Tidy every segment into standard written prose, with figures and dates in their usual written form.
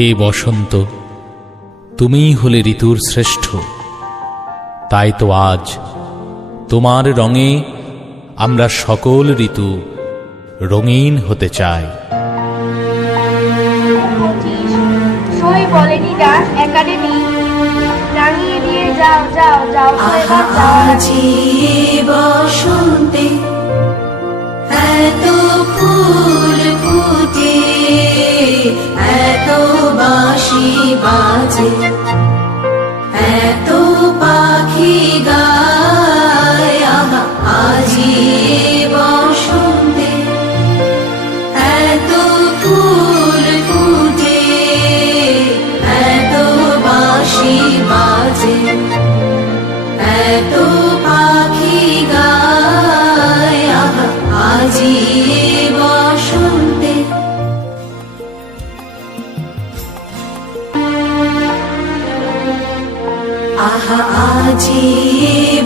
হে বসন্ত, তুমিই হলে ঋতুর শ্রেষ্ঠ। তাই তো আজ তোমার রঙে আমরা সকল ঋতু রঙিন হতে চাই। সই বলেনি ডাক একাডেমি, রাঙিয়ে দিয়ে যাও যাও যাও তো এবার যাও। আজি বসন্তে এত ফুল ফুটে, এত বাঁশি বাজে, এত পাখি গায়। আহা আজি বসন্তে এত ফুল ফুটে, এত বাঁশি বাজে, এত পাখি গায়। আহা আজি বসন্তে। আহা আজি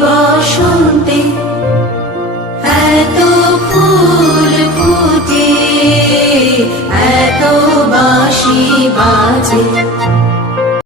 বসন্তে এত ফুল ফুটে, এত বাঁশি বাজে,